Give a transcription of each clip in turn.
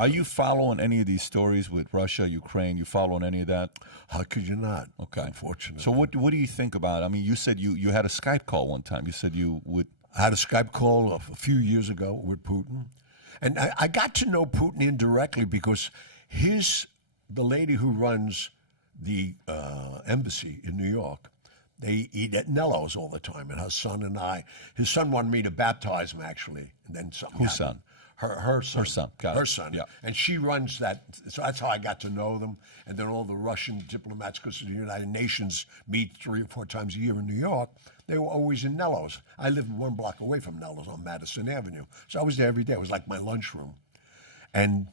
Are you following any of these stories with Russia, Ukraine? You following any of that? How could you not? Okay. Unfortunately. So what do you think about it? I mean, you said you had a Skype call one time. You said you would. I had a Skype call a few years ago with Putin. And I got to know Putin indirectly because the lady who runs the embassy in New York, they eat at Nello's all the time. And his son wanted me to baptize him, actually. And then something Whose happened. son? Her son. Her son. Got it. Her son. Yeah. And she runs that. So that's how I got to know them. And then all the Russian diplomats, because the United Nations meet 3 or 4 times a year in New York, they were always in Nello's. I lived 1 block away from Nello's on Madison Avenue. So I was there every day. It was like my lunchroom. And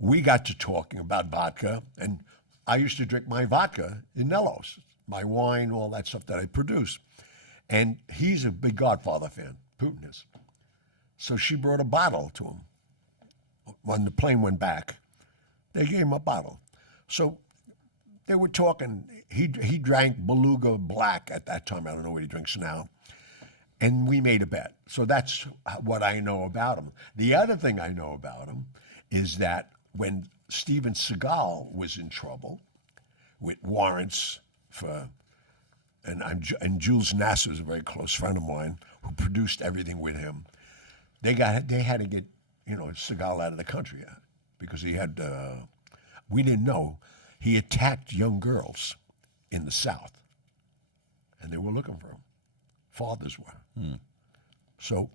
we got to talking about vodka. And I used to drink my vodka in Nello's, my wine, all that stuff that I produce. And he's a big Godfather fan, Putin is. So she brought a bottle to him. When the plane went back, they gave him a bottle. So they were talking. He drank Beluga Black at that time. I don't know what he drinks now. And we made a bet. So that's what I know about him. The other thing I know about him is that when Steven Seagal was in trouble with warrants for, and Jules Nasser is a very close friend of mine who produced everything with him. They had to get, Seagal out of the country because he had, we didn't know, he attacked young girls in the South, and they were looking for him. Fathers were. So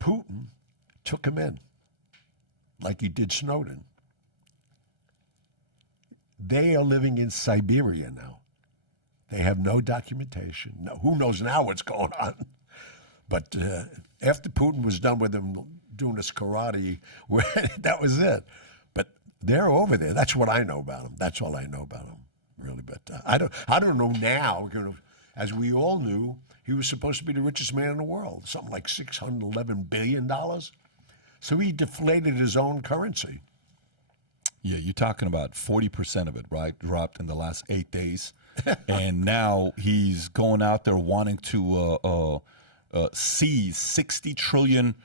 Putin took him in, like he did Snowden. They are living in Siberia now. They have no documentation. No, who knows now what's going on? But after Putin was done with them doing this karate, that was it. But they're over there. That's what I know about them. That's all I know about them, really. But I don't know now. As we all knew, he was supposed to be the richest man in the world, something like $611 billion. So he deflated his own currency. Yeah, you're talking about 40% of it, right? Dropped in the last 8 days. And now he's going out there wanting to seize 60 trillion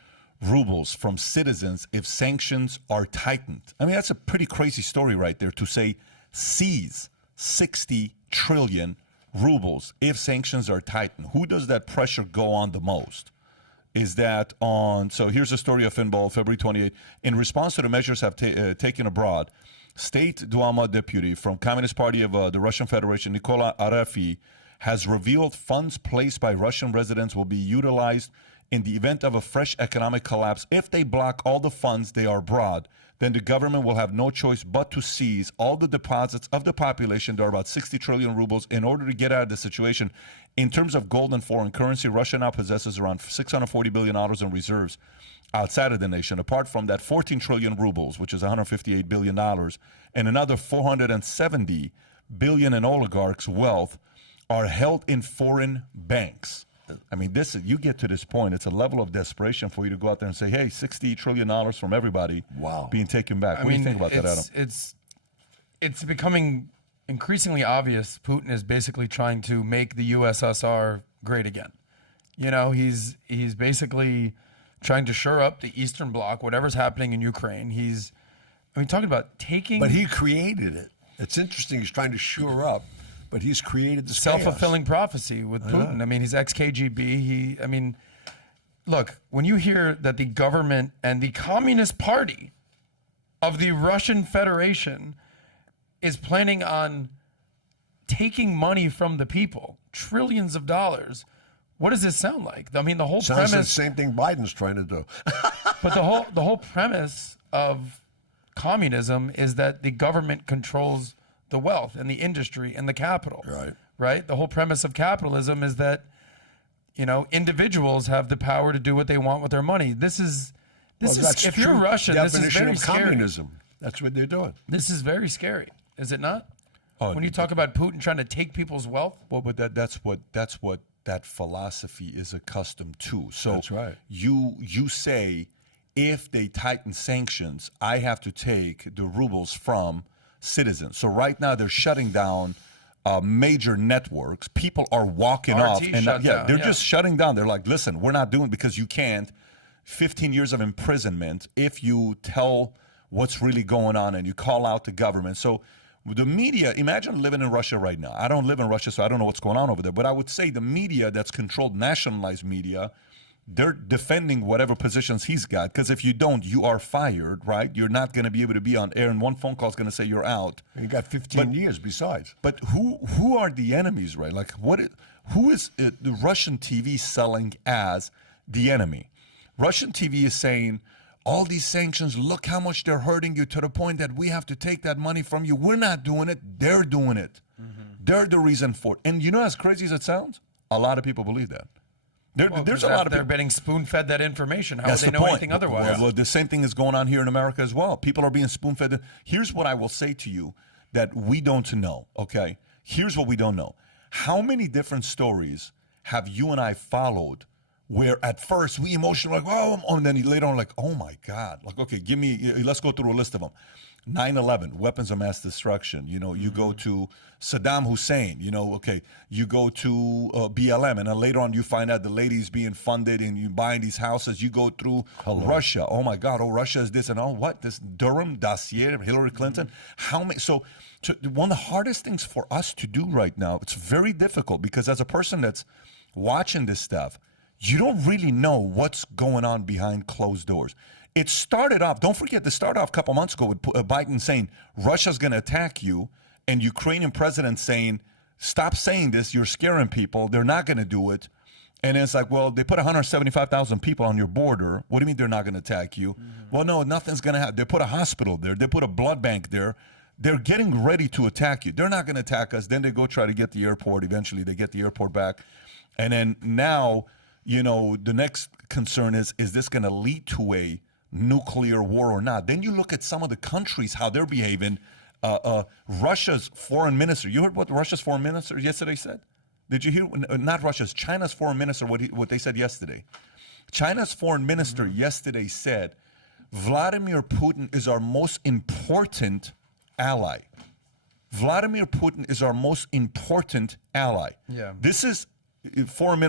rubles from citizens if sanctions are tightened. I mean, that's a pretty crazy story right there to say seize 60 trillion rubles if sanctions are tightened. Who does that pressure go on the most? Is that on, so here's a story of Finball, February 28. In response to the measures have taken abroad, State Duma deputy from Communist Party of the Russian Federation, Nikola Arefi, has revealed funds placed by Russian residents will be utilized in the event of a fresh economic collapse. If they block all the funds they are abroad, then the government will have no choice but to seize all the deposits of the population. There are about 60 trillion rubles in order to get out of the situation. In terms of gold and foreign currency, Russia now possesses around $640 billion in reserves outside of the nation. Apart from that, 14 trillion rubles, which is $158 billion, and another 470 billion in oligarchs' wealth are held in foreign banks. I mean, you get to this point, it's a level of desperation for you to go out there and say, hey, $60 trillion from everybody being taken back. What do you think about that, Adam? It's becoming increasingly obvious Putin is basically trying to make the USSR great again. He's basically trying to shore up the Eastern Bloc, whatever's happening in Ukraine. Talking about taking... But he created it. It's interesting, he's trying to shore up. But he's created the self-fulfilling prophecy with Putin. I mean, he's ex-KGB. Look, when you hear that the government and the Communist Party of the Russian Federation is planning on taking money from the people, trillions of dollars, what does this sound like? I mean, the whole premise... Sounds like the same thing Biden's trying to do. But the whole premise of communism is that the government controls the wealth and the industry and the capital. Right? The whole premise of capitalism is that, individuals have the power to do what they want with their money. This is if you're Russian, this is very scary. Communism. That's what they're doing. This is very scary, is it not? When you talk about Putin trying to take people's wealth? Well, but that's what that philosophy is accustomed to. So that's right. You say, if they tighten sanctions, I have to take the rubles from citizens. So right now they're shutting down major networks. People are walking off, and they're just shutting down. They're like, listen, we're not doing it because you can't. 15 years of imprisonment if you tell what's really going on, and you call out the government. So the media, imagine living in Russia right now. I don't live in Russia, so I don't know what's going on over there. But I would say the media that's controlled, nationalized media, they're defending whatever positions he's got. Because if you don't, you are fired, right? You're not going to be able to be on air, and one phone call is going to say you're out. And you got 15 years besides. But who are the enemies, right? Like who is the Russian TV selling as the enemy? Russian TV is saying, all these sanctions, look how much they're hurting you, to the point that we have to take that money from you. We're not doing it. They're doing it. They're the reason for it. And you know, as crazy as it sounds, a lot of people believe that. There's a lot of they're people. getting spoon-fed that information. How That's would they the know point. anything otherwise? Well, the same thing is going on here in America as well. People are being spoon-fed. Here's what I will say to you that we don't know, okay? Here's what we don't know. How many different stories have you and I followed where at first we emotionally like, oh, and then later on like, oh my God. Like, okay, let's go through a list of them. 9/11, weapons of mass destruction. You know, you go to Saddam Hussein, you know, okay, you go to BLM, and then later on you find out the lady's being funded and you buying these houses. You go through Russia. Oh my God, Russia is this and all. What? This Durham dossier, Hillary Clinton. How many? So one of the hardest things for us to do right now, it's very difficult because as a person that's watching this stuff, you don't really know what's going on behind closed doors. It started off, don't forget, this started off a couple months ago with Biden saying Russia's going to attack you, and Ukrainian president saying, stop saying this, you're scaring people, they're not going to do it. And it's like, well, they put 175,000 people on your border. What do you mean they're not going to attack you? Well, no, nothing's going to happen. They put a hospital there. They put a blood bank there. They're getting ready to attack you. They're not going to attack us. Then they go try to get the airport. Eventually, they get the airport back. And then now, you know, the next concern is this going to lead to a nuclear war or not? Then you look at some of the countries, how they're behaving. Russia's foreign minister, you heard what Russia's foreign minister yesterday said? Did you hear? Not Russia's, China's foreign minister, what they said yesterday. China's foreign minister yesterday said, Vladimir Putin is our most important ally. Vladimir Putin is our most important ally. Yeah. This is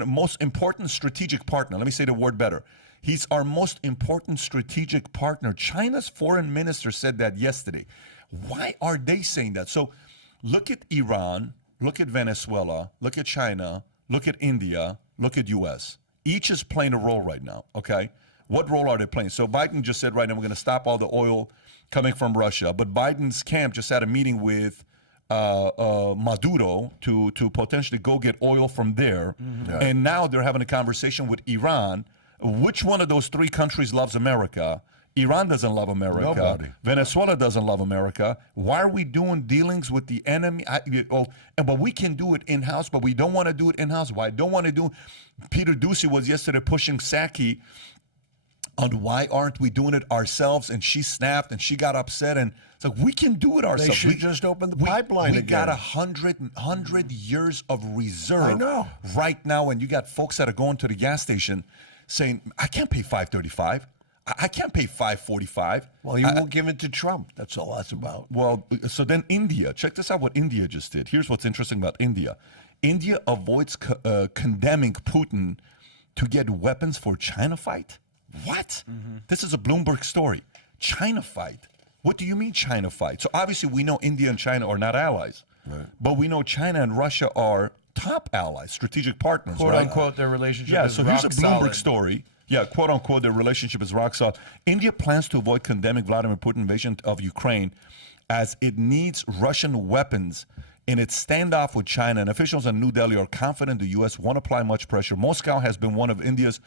most important strategic partner. Let me say the word better. He's our most important strategic partner. China's foreign minister said that yesterday. Why are they saying that? So look at Iran, look at Venezuela, look at China, look at India, look at U.S. Each is playing a role right now, okay? What role are they playing? So Biden just said right now we're going to stop all the oil coming from Russia. But Biden's camp just had a meeting with Maduro to potentially go get oil from there. Mm-hmm. Yeah. And now they're having a conversation with Iran. Which one of those three countries loves America? Iran doesn't love America. Nobody. Venezuela doesn't love America. Why are we doing dealings with the enemy? But we can do it in-house, but we don't want to do it in-house. Why? I don't want to do. Peter Doocy was yesterday pushing Psaki on why aren't we doing it ourselves, and she snapped and she got upset, and it's like, we can do it ourselves. They should just open the pipeline we again. got 100 years of reserve I know. right now, and you got folks that are going to the gas station saying, I can't pay $5.35. I can't pay $5.45. Well, you won't give it to Trump. That's all that's about. Well, so then India. Check this out what India just did. Here's what's interesting about India. India avoids condemning Putin to get weapons for China fight. What? Mm-hmm. This is a Bloomberg story. China fight. What do you mean China fight? So obviously we know India and China are not allies. Right. But we know China and Russia are top allies, strategic partners. Quote right? unquote, their relationship yeah, is so rock here's a Bloomberg solid. story. Yeah, quote unquote, their relationship is rock solid. India plans to avoid condemning Vladimir Putin's invasion of Ukraine as it needs Russian weapons in its standoff with China. And officials in New Delhi are confident the U.S. won't apply much pressure. Moscow has been one of India's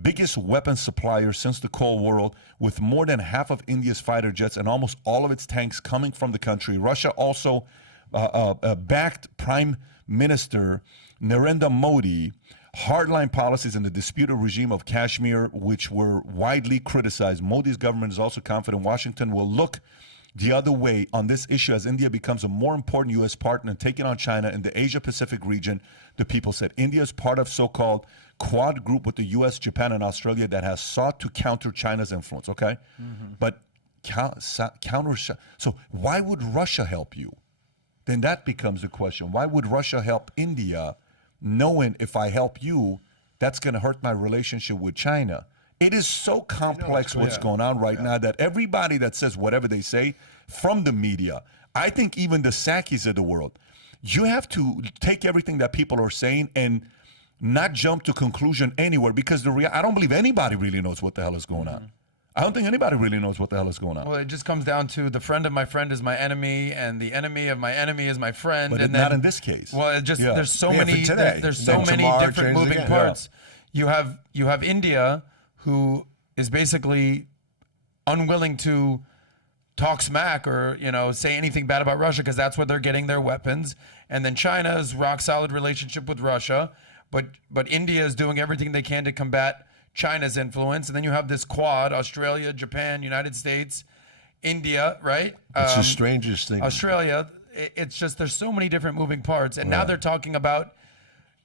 biggest weapons suppliers since the Cold War, with more than half of India's fighter jets and almost all of its tanks coming from the country. Russia also backed Prime Minister Narendra Modi hardline policies in the disputed regime of Kashmir, which were widely criticized. Modi's government is also confident Washington will look the other way on this issue as India becomes a more important U.S. partner in taking on China in the Asia-Pacific region, the people said. India is part of so-called Quad group with the U.S., Japan, and Australia that has sought to counter China's influence, okay? Mm-hmm. But counter, so why would Russia help you? Then that becomes the question. Why would Russia help India, knowing if I help you, that's going to hurt my relationship with China? It is so complex what's going on right now that everybody that says whatever they say from the media, I think even the Psaki's of the world, you have to take everything that people are saying and not jump to conclusion anywhere, because I don't believe anybody really knows what the hell is going on. I don't think anybody really knows what the hell is going on. Well, it just comes down to the friend of my friend is my enemy, and the enemy of my enemy is my friend. But and not in this case. Well, it just there's so many there's so many different moving parts. You have India, who is basically unwilling to talk smack or say anything bad about Russia because that's where they're getting their weapons, and then China's rock solid relationship with Russia, but India is doing everything they can to combat China's influence, and then you have this quad: Australia, Japan, United States, India, right? It's the strangest thing. Australia. It's just there's so many different moving parts, and now they're talking about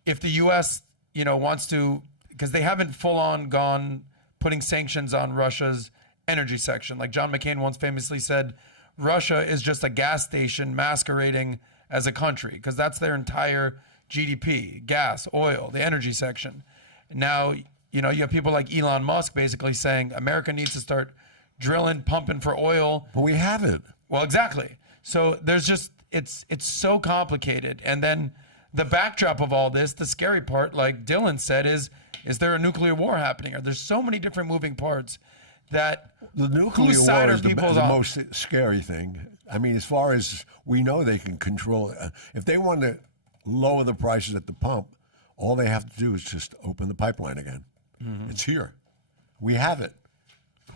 if the U.S. wants to, because they haven't full on gone putting sanctions on Russia's energy section. Like John McCain once famously said, Russia is just a gas station masquerading as a country, because that's their entire GDP: gas, oil, the energy section. Now, you have people like Elon Musk basically saying America needs to start drilling, pumping for oil. But we haven't. Well, exactly. So there's just, it's so complicated. And then the backdrop of all this, the scary part, like Dylan said, is there a nuclear war happening? Or there's so many different moving parts that the nuclear war is the most scary thing. I mean, as far as we know, they can control it. If they want to lower the prices at the pump, all they have to do is just open the pipeline again. Mm-hmm. It's here. We have it.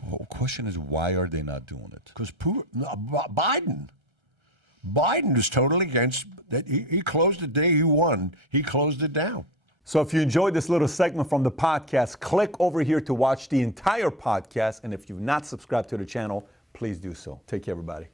Well, the question is, why are they not doing it? Because Biden is totally against that. He closed the day he won. He closed it down. So if you enjoyed this little segment from the podcast, click over here to watch the entire podcast. And if you've not subscribed to the channel, please do so. Take care, everybody.